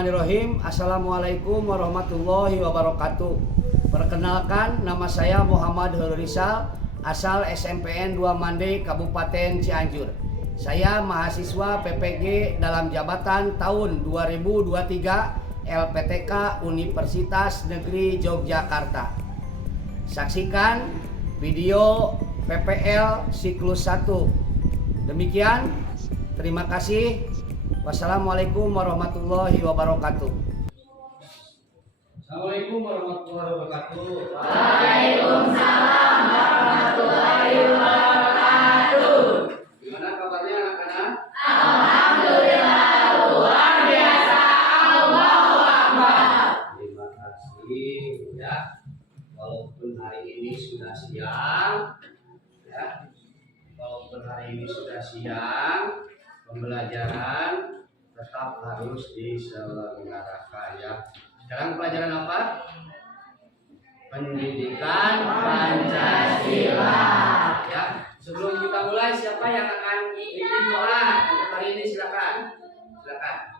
Bismillahirrahmanirrahim. Assalamualaikum warahmatullahi wabarakatuh. Perkenalkan, nama saya Muhammad Hurul Rizal, asal SMPN 2 Mande, Kabupaten Cianjur. Saya mahasiswa PPG dalam jabatan tahun 2023 LPTK Universitas Negeri Yogyakarta. Saksikan video PPL siklus 1. Demikian, terima kasih. Wassalamualaikum warahmatullahi wabarakatuh. Assalamualaikum warahmatullahi wabarakatuh. Waalaikumsalam warahmatullahi wabarakatuh. Gimana kabarnya anak-anak? Alhamdulillah luar biasa. Allahu Akbar. Terima kasih ya. Walaupun hari ini sudah siang, ya. Walaupun hari ini sudah siang, pembelajaran tetap harus diselenggarakan ya. Sekarang pelajaran apa? Pendidikan Pancasila. Ya. Sebelum kita mulai, siapa yang akan bimbing doa untuk hari ini? Silakan. Silakan.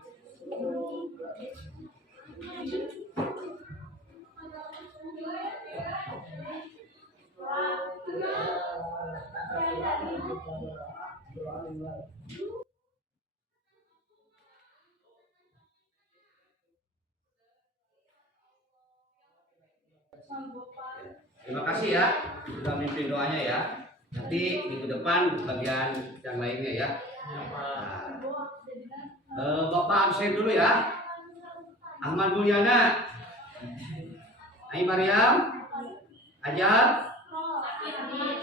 Terima kasih ya sudah mimpin doanya ya. Nanti minggu depan bagian yang lainnya ya. Bapak absen dulu ya. Ahmad Mulyana, Ai Mariam, Ajar,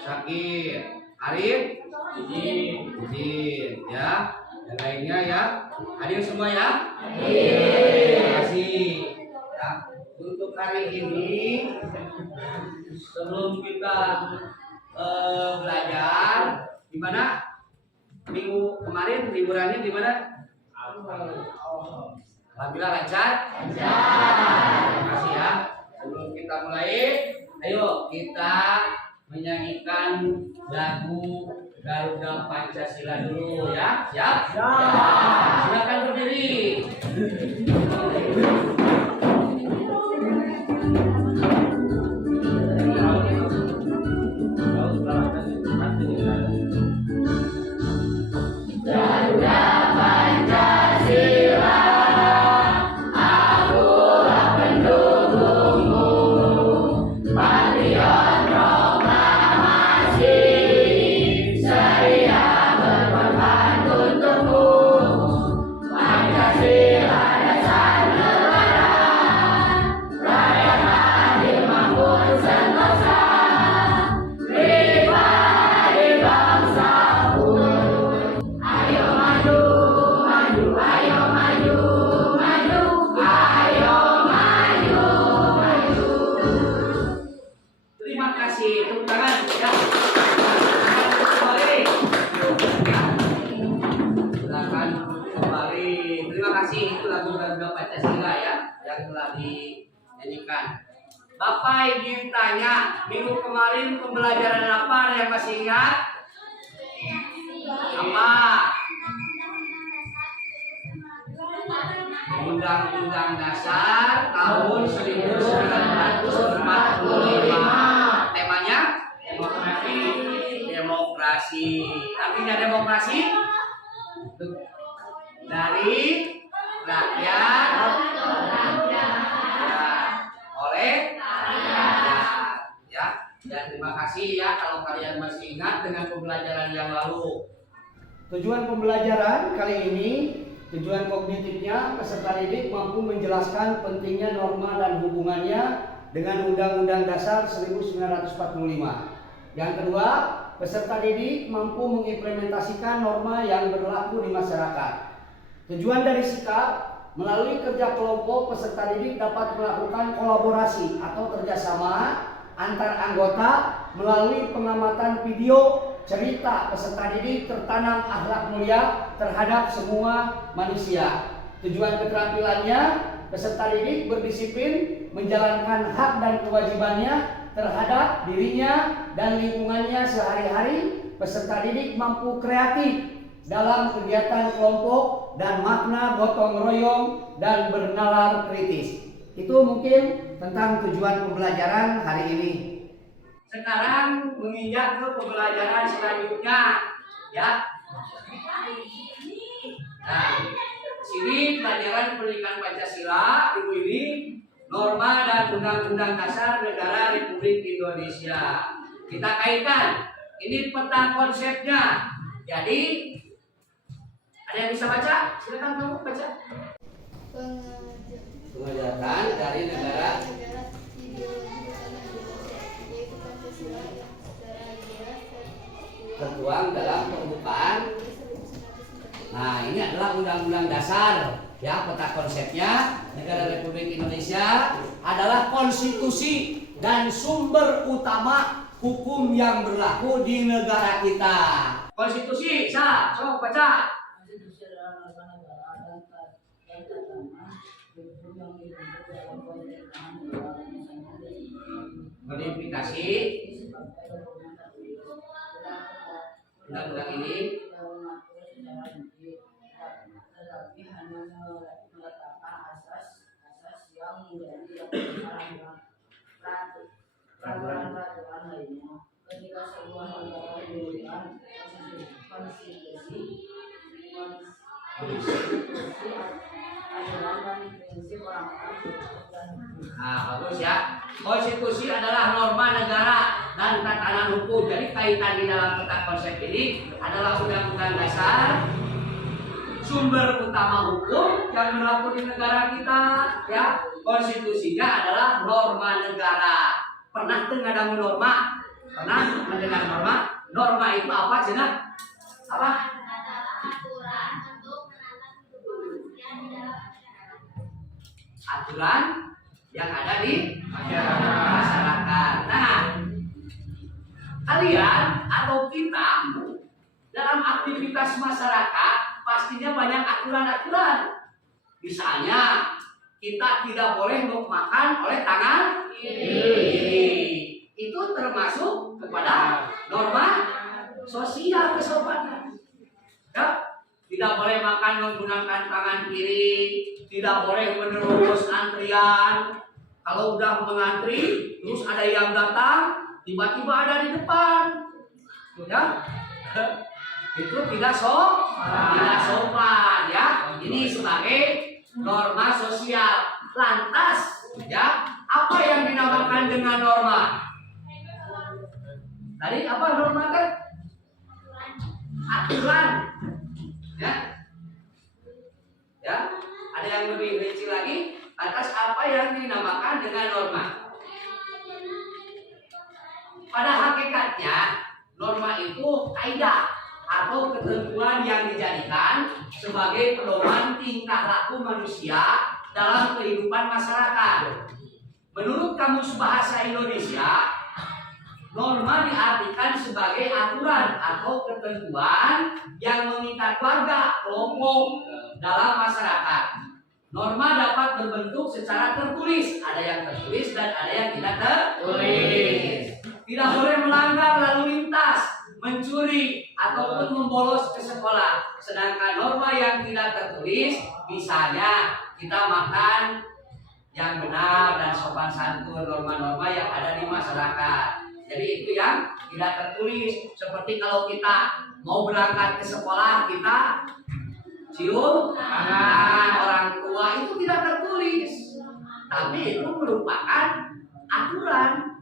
Sakir, Arif, izin ya. Yang lainnya ya. Hadir semua ya. Terima kasih. Ya. Untuk hari ini, sebelum kita belajar, gimana? Minggu kemarin liburannya gimana? Alhamdulillah lancar. Terima kasih ya. Sebelum kita mulai, ayo kita menyanyikan lagu Garuda Pancasila dulu ya. Siap? Silakan berdiri. Bapak ingin tanya, minggu kemarin pembelajaran apa yang masih ingat? Apa? Undang-Undang Dasar tahun 1945. Temanya? Demokrasi. Artinya demokrasi dari rakyat oleh ya. Dan terima kasih ya kalau kalian masih ingat dengan pembelajaran yang lalu. Tujuan pembelajaran kali ini, tujuan kognitifnya, peserta didik mampu menjelaskan pentingnya norma dan hubungannya dengan Undang-Undang Dasar 1945. Yang kedua, peserta didik mampu mengimplementasikan norma yang berlaku di masyarakat. Tujuan dari sikap, melalui kerja kelompok, peserta didik dapat melakukan kolaborasi atau kerjasama antar anggota melalui pengamatan video, cerita peserta didik tertanam akhlak mulia terhadap semua manusia. Tujuan keterampilannya, peserta didik berdisiplin menjalankan hak dan kewajibannya terhadap dirinya dan lingkungannya sehari-hari. Peserta didik mampu kreatif dalam kegiatan kelompok dan makna gotong royong dan bernalar kritis. Itu mungkin tentang tujuan pembelajaran hari ini. Sekarang menginjak ke pembelajaran selanjutnya, ya. Nah, sini pelajaran pendidikan Pancasila, ibu ini norma dan undang-undang dasar negara Republik Indonesia. Kita kaitkan, ini peta konsepnya. Jadi, ada yang bisa baca? Silakan kamu baca. Pengajaran dari negara tertuang dalam pembukaan. Nah, ini adalah undang-undang dasar, ya. Peta konsepnya negara Republik Indonesia adalah konstitusi dan sumber utama hukum yang berlaku di negara kita. Konstitusi, so baca. Konstitusi adalah norma negara dan yang terutama hukum yang dibentuk dalam pemerintahan negara Modifikasi undang-undang ini tetapi hanya meletakkan asas yang menjadi peraturan lainnya. Ketika sebuah negara diberikan konstitusi aturan dan prinsip orang-orang dan Nah, bagus ya. Konstitusi adalah norma negara dan tatanan hukum. Jadi kaitan di dalam peta konsep ini adalah undang-undang dasar, sumber utama hukum yang berlaku di negara kita, ya. Konstitusinya adalah norma negara. Pernah dengar norma? Pernah mendengar norma? Norma itu apa, Cina? Apa? Aturan untuk menata kehidupan manusia di dalam masyarakat. Aturan yang ada di masyarakat. Nah, kalian atau kita dalam aktivitas masyarakat pastinya banyak aturan-aturan. Misalnya, kita tidak boleh makan oleh tangan kiri. Itu termasuk kepada norma sosial kesopanan. Ya, tidak boleh makan menggunakan tangan kiri, tidak boleh menerobos antrian. Kalau udah mengantri, terus ada yang datang, tiba-tiba ada di depan, ya, itu tidak sopan, ya. Ini sebagai norma sosial. Lantas, ya, apa yang dinamakan dengan norma? Tadi apa norma kan? Aturan, ya. Ya, ada yang lebih rinci lagi. Atas apa yang dinamakan dengan norma? Pada hakikatnya, norma itu kaidah atau ketentuan yang dijadikan sebagai pedoman tingkah laku manusia dalam kehidupan masyarakat. Menurut Kamus Bahasa Indonesia, norma diartikan sebagai aturan atau ketentuan yang mengikat warga, kelompok dalam masyarakat. Norma dapat berbentuk secara tertulis, ada yang tertulis dan ada yang tidak tertulis. Tidak boleh melanggar lalu lintas, mencuri ataupun membolos ke sekolah. Sedangkan norma yang tidak tertulis, misalnya kita makan yang benar dan sopan santun, norma-norma yang ada di masyarakat. Jadi itu yang tidak tertulis. Seperti kalau kita mau berangkat ke sekolah, kita cium tangan orang tua, itu tidak tertulis, tapi itu merupakan aturan,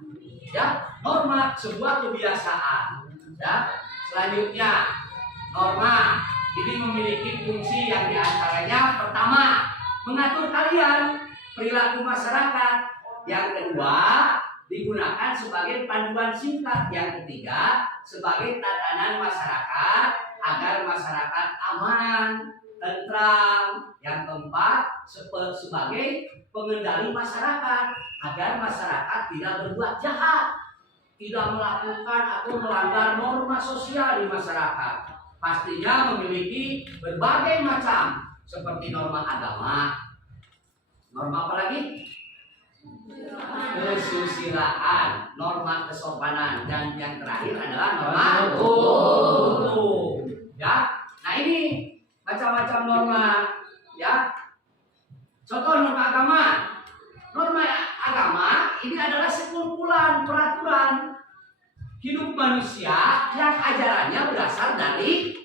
ya, norma, sebuah kebiasaan, ya. Selanjutnya, norma ini memiliki fungsi yang diantaranya pertama, mengatur kalian perilaku masyarakat. Yang kedua, digunakan sebagai panduan singkat. Yang ketiga, sebagai tatanan masyarakat agar masyarakat aman, tentram. Yang keempat, sebagai pengendali masyarakat agar masyarakat tidak berbuat jahat, tidak melakukan atau melanggar norma sosial di masyarakat. Pastinya memiliki berbagai macam, seperti norma agama, norma apa lagi? Kesusilaan, norma kesopanan, dan yang terakhir adalah norma hukum. Ya, nah ini macam-macam norma, ya. Contoh norma agama. Norma agama ini adalah sekumpulan peraturan hidup manusia yang ajarannya berasal dari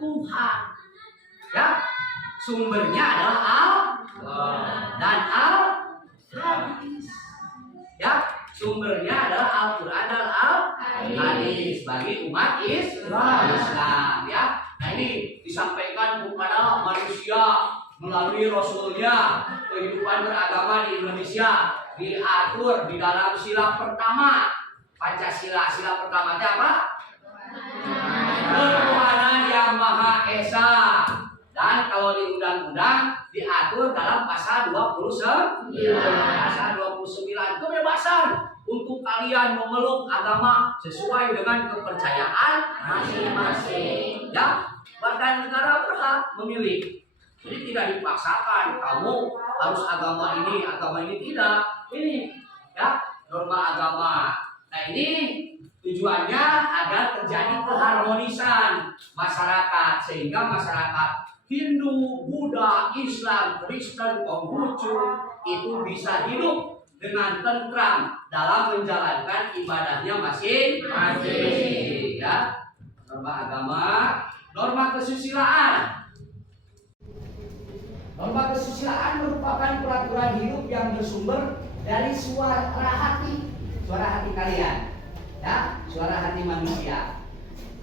Tuhan. Ya, sumbernya adalah dan Al-Hadis. Ya, sumbernya adalah Al-Quran dan Al-Hadis bagi umat Islam. Ya, nah ini disampaikan kepada manusia melalui Rasulnya. Kehidupan beragama di Indonesia diatur di dalam sila pertama Pancasila. Sila pertamanya apa? Ketuhanan yang Maha Esa. Dan kalau di undang-undang diatur dalam pasal 29. Pasal 29 kebebasan untuk kalian memeluk agama sesuai dengan kepercayaan masing-masing. Ya, warga negara berhak memilih. Jadi tidak dipaksakan kamu harus agama ini tidak. Ini ya norma agama. Nah ini tujuannya agar terjadi keharmonisan masyarakat sehingga masyarakat Hindu, Buddha, Islam, Kristen, Konghucu itu bisa hidup dengan tentram dalam menjalankan ibadahnya masing-masing. Ya, norma agama, norma kesusilaan. Norma kesusilaan merupakan peraturan hidup yang bersumber dari suara hati kalian, ya, suara hati manusia.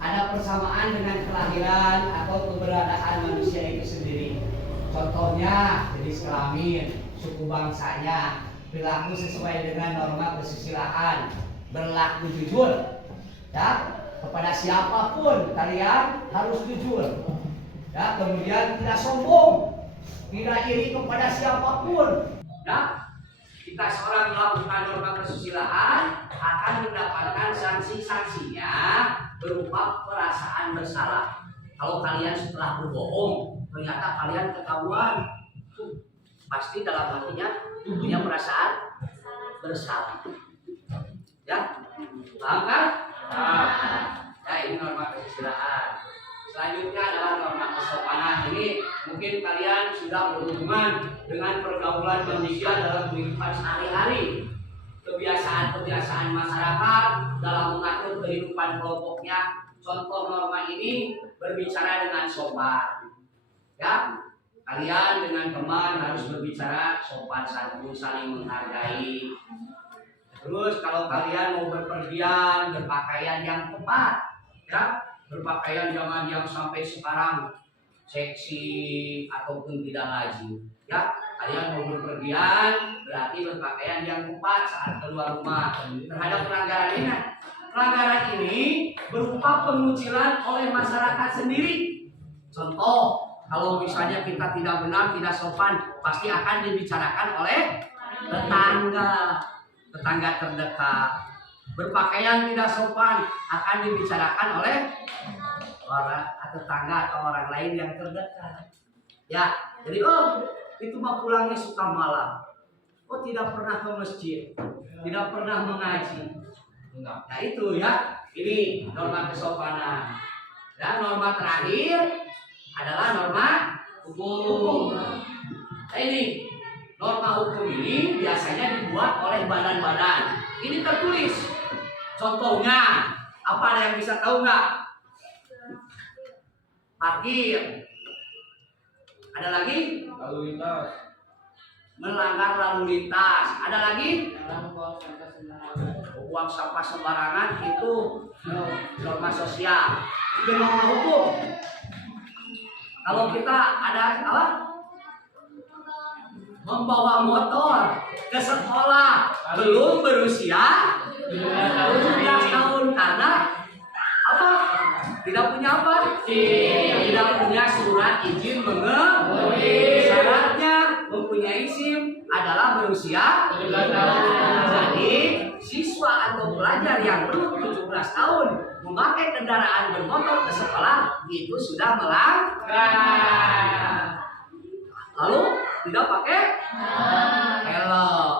Ada persamaan dengan kelahiran atau keberadaan manusia itu sendiri. Contohnya jenis kelamin, suku bangsanya, perilaku sesuai dengan norma kesusilaan, berlaku jujur, ya, kepada siapapun kalian harus jujur, ya, kemudian tidak sombong, tidak iri kepada siapapun, ya. Kita seorang melakukan norma kesusilaan akan mendapatkan sanksi-sanksinya berupa perasaan bersalah. Kalau kalian setelah berbohong ternyata kalian ketahuan, pasti dalam hatinya punya perasaan bersalah. Ya, paham kan? Ya, ini norma kesusilaan. Selanjutnya adalah norma kesopanan. Ini mungkin kalian sudah berhubungan dengan pergaulan manusia dalam kehidupan sehari-hari. Kebiasaan-kebiasaan masyarakat dalam mengatur kehidupan kelompoknya. Contoh norma ini berbicara dengan sopan. Ya, kalian dengan teman harus berbicara sopan santun, saling menghargai. Terus kalau kalian mau berpergian, berpakaian yang tepat, ya. Berpakaian jangan yang sampai sekarang seksi ataupun tidak laju. Ya, kalian mau berpergian berarti berpakaian yang tepat saat keluar rumah. Terhadap pelanggaran ini berupa pengucilan oleh masyarakat sendiri. Contoh, kalau misalnya kita tidak benar, tidak sopan, pasti akan dibicarakan oleh tetangga terdekat. Berpakaian tidak sopan akan dibicarakan oleh orang tetangga atau orang lain yang terdekat. Ya, jadi itu mah pulangnya suka malam. Tidak pernah ke masjid, tidak pernah mengaji. Nah itu ya, ini norma kesopanan. Dan norma terakhir adalah norma hukum. Nah ini norma hukum ini biasanya dibuat oleh badan-badan. Ini tertulis. Contohnya, apa ada yang bisa tahu nggak? Parkir. Ada lagi? Lalu lintas. Melanggar lalu lintas. Ada lagi? Buang sampah sembarangan itu norma sosial. Itu norma hukum. Kalau kita ada apa? Membawa motor ke sekolah belum berusia 17 tahun karena apa? Tidak punya apa? Tidak punya surat izin mengemudi. Syaratnya mempunyai SIM adalah berusia 17 tahun. Jadi siswa atau pelajar yang belum 17 tahun memakai kendaraan bermotor ke sekolah itu sudah melanggar. Lalu tidak pakai helm.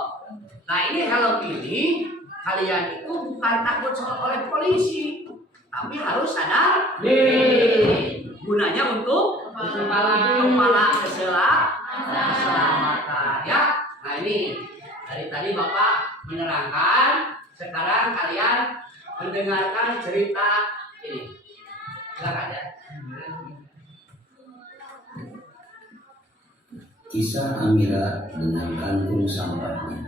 Nah ini helm ini kalian itu bukan takut oleh polisi, tapi harus sadar diri. Gunanya untuk kepala keselamatan ya. Nah ini dari tadi Bapak menerangkan, sekarang kalian mendengarkan cerita ini. Silakan ya. Kisah Amira dengan kantung sampahnya.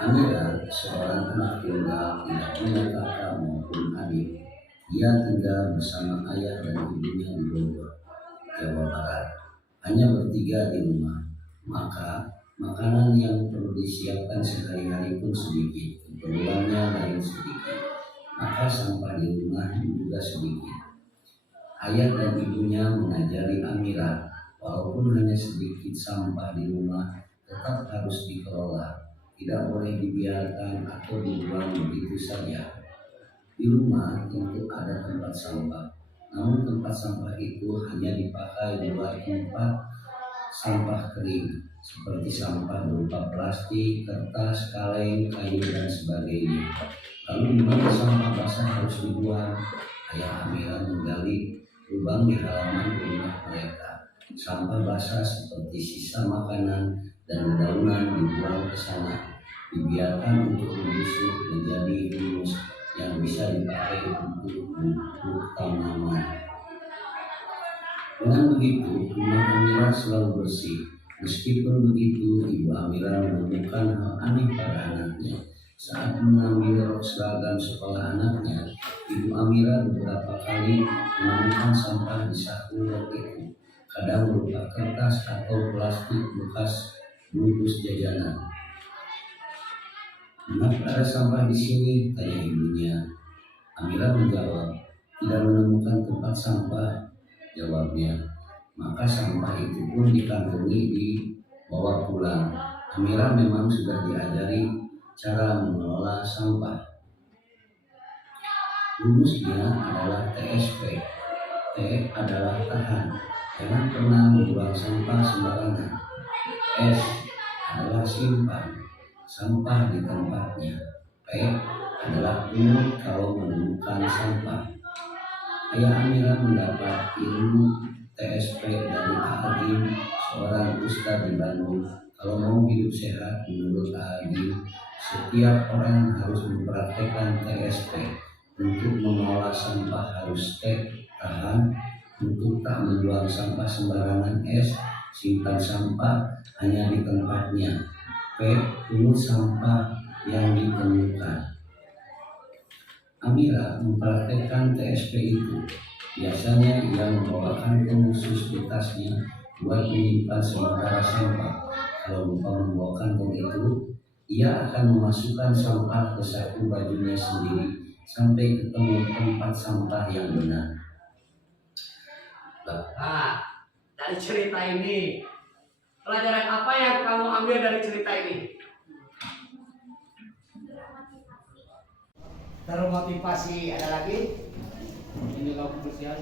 Amira, seorang anak tunggal, tidak punya kakak maupun adik. Ia tinggal bersama ayah dan ibunya di Bogor, Jawa Barat. Hanya bertiga di rumah. Maka makanan yang perlu disiapkan sehari-hari pun sedikit, keperluannya lain sedikit. Maka sampah di rumah juga sedikit. Ayah dan ibunya mengajari Amira, walaupun hanya sedikit sampah di rumah, tetap harus dikelola, tidak boleh dibiarkan atau dibuang begitu saja. Di rumah tentu ada tempat sampah, namun tempat sampah itu hanya dipakai buat tempat sampah kering, seperti sampah berupa plastik, kertas, kaleng, kayu, dan sebagainya. Lalu di mana sampah basah harus dibuang? Ayah Amira menggali lubang di halaman rumah mereka. Sampah basah seperti sisa makanan dan dedaunan dibuang ke sana, dibiarkan untuk membusuk menjadi humus yang bisa dipakai untuk pupuk tanaman. Dengan begitu, rumah Amira selalu bersih. Meskipun begitu, Ibu Amira menemukan hal aneh pada anaknya. Saat mengambil rok seragam sekolah anaknya, Ibu Amira beberapa kali menemukan sampah di saku rok itu. Kadang berupa kertas atau plastik bekas bungkus jajanan. "Mengapa ada sampah di sini?" tanya ibunya. Amira menjawab, "Tidak menemukan tempat sampah," jawabnya. Maka sampah itu pun dikantongi dibawa pulang. Amira memang sudah diajari cara mengelola sampah. Rumusnya adalah TSP. T adalah tahan, jangan pernah membuang sampah sembarangan. S adalah simpan, sampah di tempatnya. P adalah pungut kalau menemukan sampah. Ayah Amira mendapat ilmu TSP dari Agim, seorang ustadz di Bandung. Kalau mau hidup sehat, menurut Agim, setiap orang harus mempraktekkan TSP. Untuk mengolah sampah harus T, tahan, untuk tak membuang sampah sembarangan. S, simpan sampah hanya di tempatnya. P, pungut sampah yang ditemukan. Amira mempraktekkan TSP itu. Biasanya ia membawakan kantong khusus di tasnya buat menyimpan sementara sampah. Kalau lupa membawa kantong itu, ia akan memasukkan sampah ke saku bajunya sendiri sampai ketemu tempat sampah yang benar. Nah, dari cerita ini, pelajaran apa yang kamu ambil dari cerita ini? Termotivasi. Ada lagi? Menjaga kebersihan.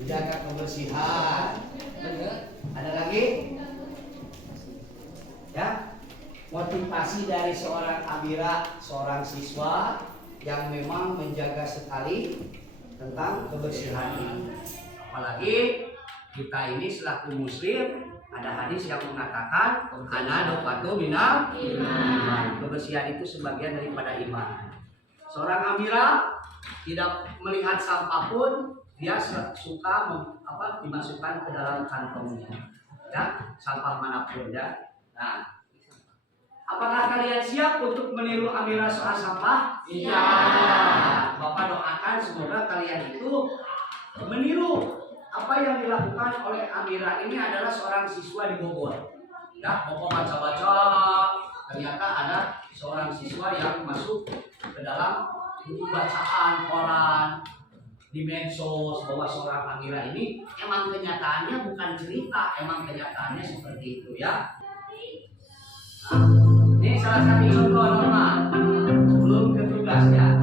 Menjaga kebersihan. Ada lagi? Ya, motivasi dari seorang Amira, seorang siswa yang memang menjaga sekali tentang kebersihan ini. Apalagi kita ini selaku muslim, ada hadis yang mengatakan ana dofatu minal iman. Kebersihan itu sebagian daripada iman. Seorang Amira tidak melihat sampah pun dia suka dimasukkan ke dalam kantongnya, ya, sampah manapun ya. Nah, apakah kalian siap untuk meniru Amira soal sampah? Iya. Bapak doakan semoga kalian itu meniru apa yang dilakukan oleh Amira. Ini adalah seorang siswa di Bogor. Ya, Bapak baca-baca, ternyata ada seorang siswa yang masuk ke dalam buku bacaan koran di medsos bahwa seorang Amira ini emang kenyataannya bukan cerita, emang kenyataannya seperti itu ya. Nah, ini salah satu contoh normal sebelum ke tugasnya.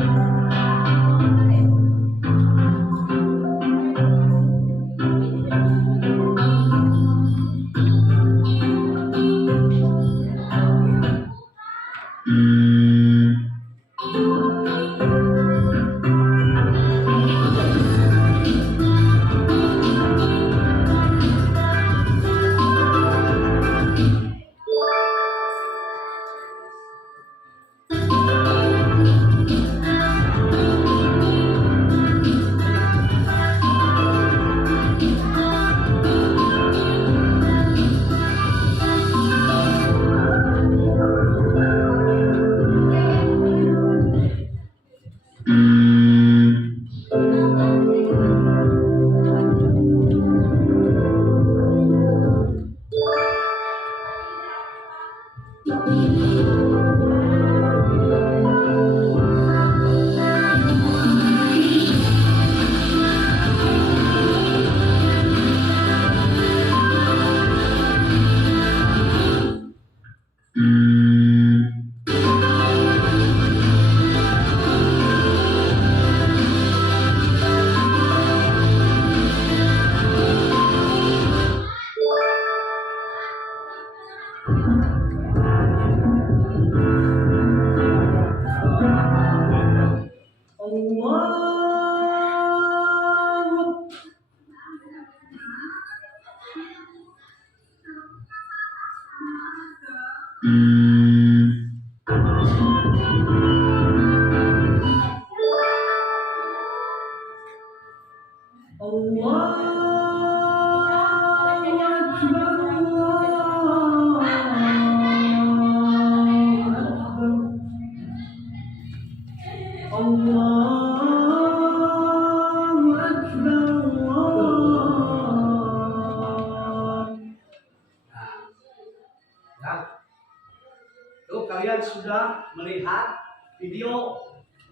Tuh kalian sudah melihat video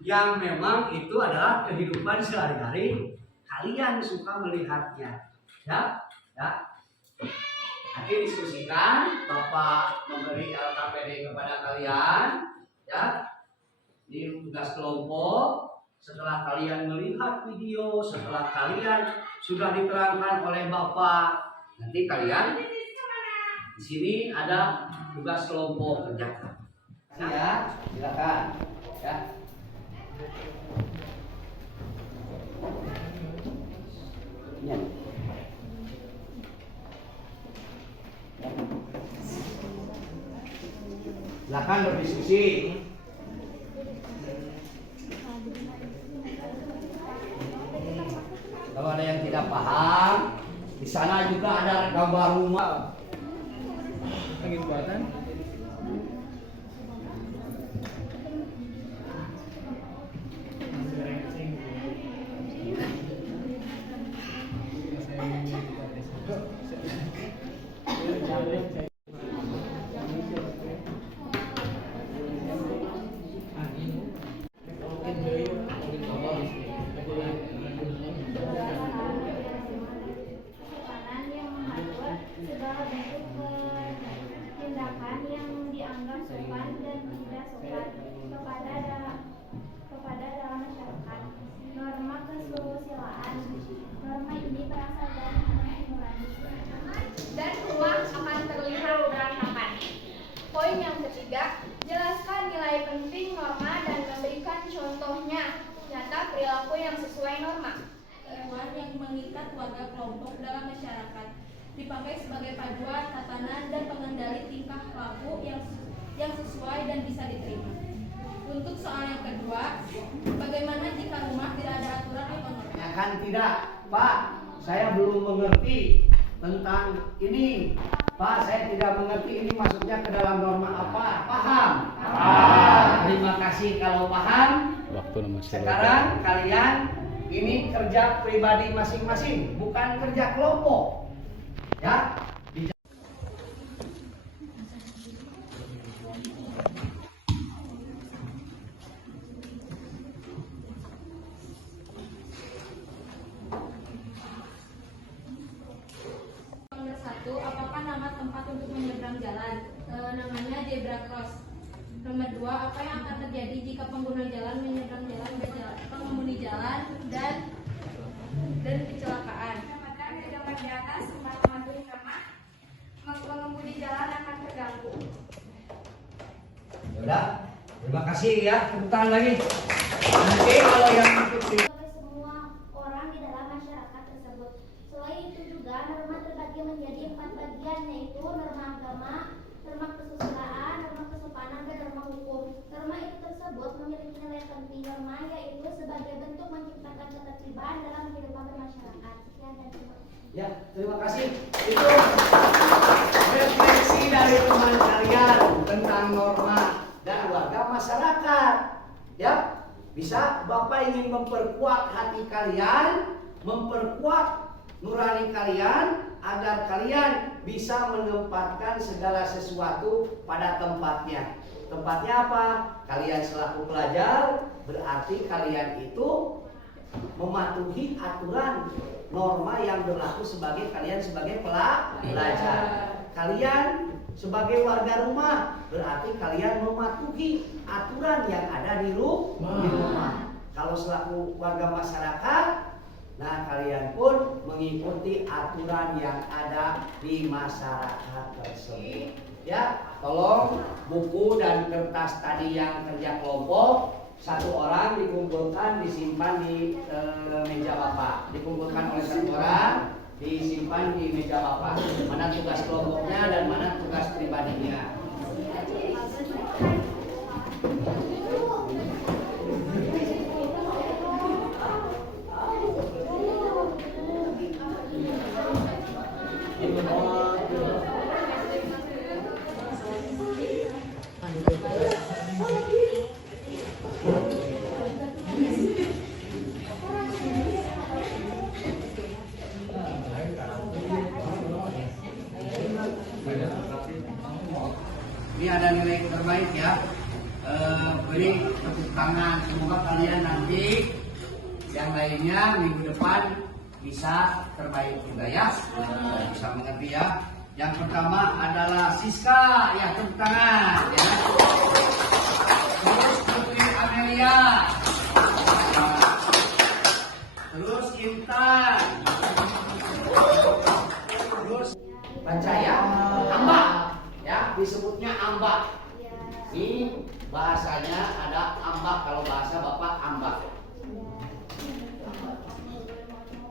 yang memang itu adalah kehidupan sehari-hari, kalian suka melihatnya, ya. Nanti diskusikan, Bapak memberi LKPD kepada kalian, ya, di tugas kelompok. Setelah kalian melihat video, setelah kalian sudah diterangkan oleh Bapak, nanti kalian di sini ada tugas kelompok kerjakan. Ya, silakan. Ya. Ya. Silakan berdiskusi. Kalau ada yang tidak paham, di sana juga ada gambar rumah. Lagi buatan. Sopanan yang mengatur segala bentuk tindakan yang dianggap sopan dan tidak sopan kepada dalam masyarakat. Norma kesusilaan. Norma ini berasal dari anak nurani dan rumah akan terlihat berantakan. Poin yang ketiga, jelaskan nilai penting norma dan memberikan contohnya nyata perilaku yang sesuai norma. Hewan yang mengikat warga kelompok dalam masyarakat dipakai sebagai paduan, tatanan, dan pengendali tingkah laku yang sesuai dan bisa diterima. Untuk soal yang kedua, bagaimana jika rumah tidak ada aturan atau norma? Ya kan tidak, Pak. Saya belum mengerti tentang ini. Pak, saya tidak mengerti ini masuknya ke dalam norma apa. Paham? Paham. Terima kasih kalau paham. Waktu nama Sekarang kalian ini kerja pribadi masing-masing, bukan kerja kelompok. Ya. Nomor 1, apakah nama tempat untuk menyeberang jalan? Namanya zebra cross. Nomor 2, apa yang akan terjadi jika pengguna jalan menyeberang jalan pengemudi jalan dan kecelakaan? Di gambar di atas, teman-teman nama pengemudi jalan akan terganggu. Sudah. Terima kasih ya. Tepuk tangan lagi. Nanti kalau yang ikuti Oleh semua orang di dalam masyarakat tersebut. Selain itu juga norma terbagi menjadi 4 bagian, yaitu norma agama, norma kesusilaan, norma kesopanan, dan norma hukum. Norma itu tersebut memiliki nilai penting. Norma yaitu sebagai bentuk menciptakan ketertiban dalam kehidupan bermasyarakat. Sekian dan terima kasih. ya, terima kasih. Itu refleksi dari teman kalian tentang norma dan warga masyarakat. Ya, bisa Bapak ingin memperkuat hati kalian, memperkuat nurani kalian agar kalian bisa menempatkan segala sesuatu pada tempatnya. Tempatnya apa? Kalian selaku pelajar berarti kalian itu mematuhi aturan norma yang berlaku sebagai kalian sebagai pelajar. Kalian sebagai warga rumah berarti kalian mematuhi aturan yang ada di rumah. Kalau selaku warga masyarakat, nah kalian pun mengikuti aturan yang ada di masyarakat tersebut. Ya, tolong buku dan kertas tadi yang kerja kelompok satu orang dikumpulkan disimpan di meja Bapak. Dikumpulkan oleh satu orang disimpan di meja Bapak. Mana tugas kelompoknya dan mana tugas pribadinya. Ini ada nilai terbaik ya. Beri tepuk tangan. Semoga kalian nanti yang lainnya minggu depan bisa terbaik juga ya. Bisa mengerti ya. Yang pertama adalah Siska, ya tepuk tangan ya. Terus Putri Amelia. Terus Intan. Terus baca ya. Ambak. Ya, disebutnya ambak. Ini bahasanya ada ambak, kalau bahasa Bapak ambak.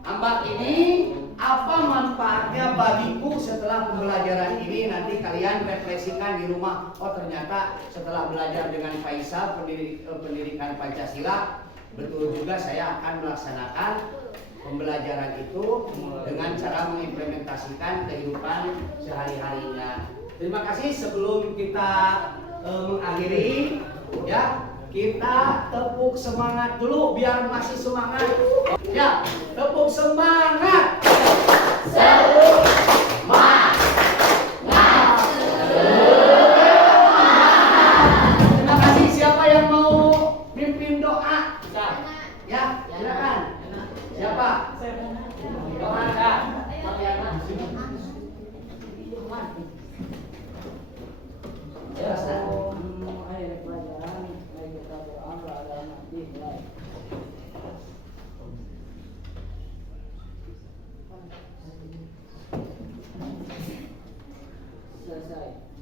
Ambak ini apa manfaatnya bagiku setelah pembelajaran ini? Nanti kalian refleksikan di rumah. Oh ternyata setelah belajar dengan Faisal pendidikan Pancasila, betul juga saya akan melaksanakan pembelajaran itu dengan cara mengimplementasikan kehidupan sehari-harinya. Terima kasih. Sebelum kita mengakhiri ya, kita tepuk semangat dulu biar masih semangat. Ya, tepuk semangat. Semangat. Terima kasih. Siapa yang mau mimpin doa? Ya, silakan. Siapa? Doa ya. Akhir pelajaran, mari kita berdoa kepada Nabi mulai. Selesai.